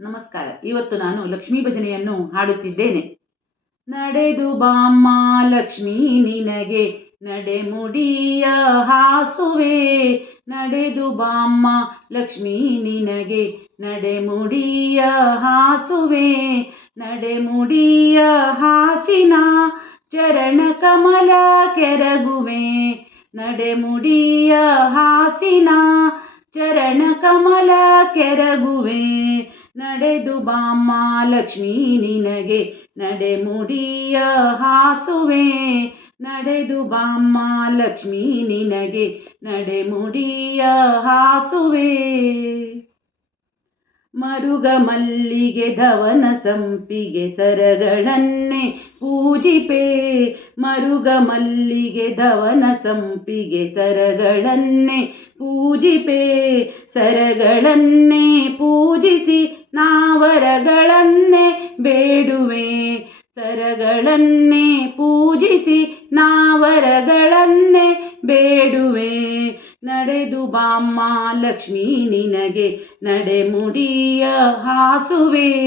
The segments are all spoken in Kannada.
ನಮಸ್ಕಾರ. ಇವತ್ತು ನಾನು ಲಕ್ಷ್ಮೀ ಭಜನೆಯನ್ನು ಹಾಡುತ್ತಿದ್ದೇನೆ. ನಡೆದು ಬಾಮ್ಮ ಲಕ್ಷ್ಮೀ ನಿನಗೆ ನಡೆಮುಡಿಯ ಹಾಸುವೆ. ನಡೆದು ಬಾಮ್ಮ ಲಕ್ಷ್ಮೀ ನಿನಗೆ ನಡೆಮುಡಿಯ ಹಾಸುವೆ. ನಡೆಮುಡಿಯ ಹಾಸಿನ ಚರಣ ಕಮಲ ಕೆರಗುವೆ. ನಡೆಮುಡಿಯ ಹಾಸಿನ ಚರಣ ಕಮಲ ಕೆರಗುವೆ. ನಡೆದು ಬಾಮ್ಮ ಲಕ್ಷ್ಮೀ ನಿನಗೆ ನಡೆಮುಡಿಯ ಹಾಸುವೆ. ನಡೆದು ಬಾಮ್ಮ ಲಕ್ಷ್ಮೀ ನಿನಗೆ ನಡೆಮುಡಿಯ ಹಾಸುವೆ. ಮರುಗ ಮಲ್ಲಿಗೆ ಧವನ ಸಂಪಿಗೆ ಸರಗಳನ್ನೇ ಪೂಜಿಪೆ. ಮರುಗ ಮಲ್ಲಿಗೆ ಧವನ ಸಂಪಿಗೆ ಸರಗಳನ್ನೇ ಪೂಜಿಪೆ. ಸರಗಳನ್ನೇ ಪೂಜಿಸಿ ನಾವರಗಳನ್ನೇ ಬೇಡುವೆ. ಸರಗಳನ್ನೇ ಪೂಜಿಸಿ ನಾವರಗಳನ್ನೇ ಬೇಡುವೆ. ನಡೆದು ಬಾಮ್ಮ ಲಕ್ಷ್ಮೀ ನಿನಗೆ ನಡೆಮುಡಿಯ ಹಾಸುವೆ.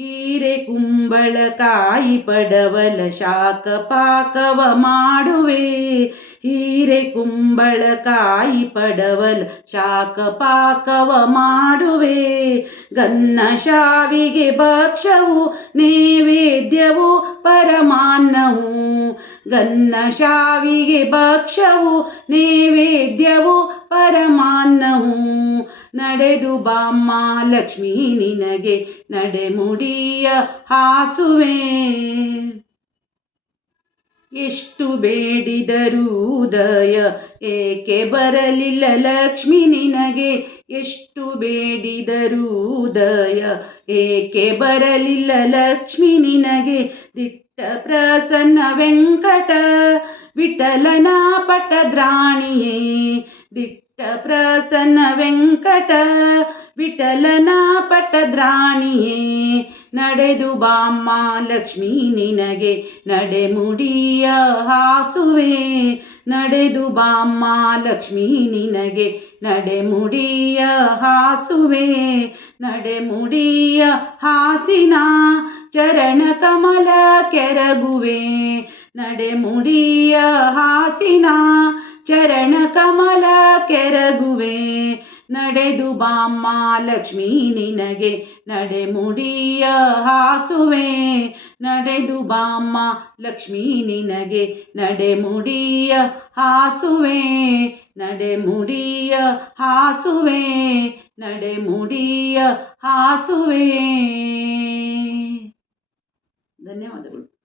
ಹೀರೆ ಕುಂಬಳಕಾಯಿ ಪಡವಲ ಶಾಖ ಪಾಕವ ಮಾಡುವೆ. ಹೀರೆ ಕುಂಬಳಕಾಯಿ ಪಡವಲ ಶಾಖ ಪಾಕವ ಮಾಡುವೆ. ಗನ್ನ ಶಾವಿಗೆ ಭಕ್ಷವು ನೈವೇದ್ಯವು ಪರಮಾನ್ನವು. ಗನ್ನ ಶಾವಿಗೆ ಭಕ್ಷವು ನೈವೇದ್ಯವು ಪರಮಾನ್ನವು. ನಡೆದು ಬಾಮ್ಮ ಲಕ್ಷ್ಮೀ ನಿನಗೆ ನಡೆಮುಡಿಯ ಹಾಸುವೆ. ಎಷ್ಟು ಬೇಡಿದರೂ ಉದಯ ಏಕೆ ಬರಲಿಲ್ಲ ಲಕ್ಷ್ಮಿ ನಿನಗೆ. ಎಷ್ಟು ಬೇಡಿದರೂ ಉದಯ ಏಕೆ ಬರಲಿಲ್ಲ ಲಕ್ಷ್ಮಿ ನಿನಗೆ. ದಿಟ್ಟ ಪ್ರಸನ್ನ ವೆಂಕಟ ವಿಠಲನ ಪಟದ್ರಾಣಿಯೇ. ದಿಟ್ಟ ಪ್ರಸನ್ನ ವೆಂಕಟ ವಿಠಲನ ಪಟದ್ರಾಣಿಯೇ. ನಡೆದು ಬಾಮ್ಮ ಲಕ್ಷ್ಮೀ ನಿನಗೆ ನಡೆಮುಡಿಯ ಹಾಸುವೆ. ನಡೆದು ಬಾಮ್ಮ ಲಕ್ಷ್ಮೀ ನಿನಗೆ ನಡೆಮುಡಿಯ ಹಾಸುವೆ. ನಡೆಮುಡಿಯ ಹಾಸಿನ ಚರಣ ಕಮಲ ಕೆರಗುವೆ. ನಡೆಮುಡಿಯ ಹಾಸಿನ ಚರಣ ಕಮಲ ಕೆರಗುವೆ. ನಡೆದು ಬಾಮ್ಮ ಲಕ್ಷ್ಮೀ ನಿನಗೆ ನಡೆಮುಡಿಯ ಹಾಸುವೆ. ನಡೆದು ಬಾಮ್ಮ ಲಕ್ಷ್ಮೀ ನಿನಗೆ ನಡೆಮುಡಿಯ ಹಾಸುವೆ. ನಡೆಮುಡಿಯ ಹಾಸುವೆ. ನಡೆಮುಡಿಯ ಹಾಸುವೆ. ಧನ್ಯವಾದಗಳು.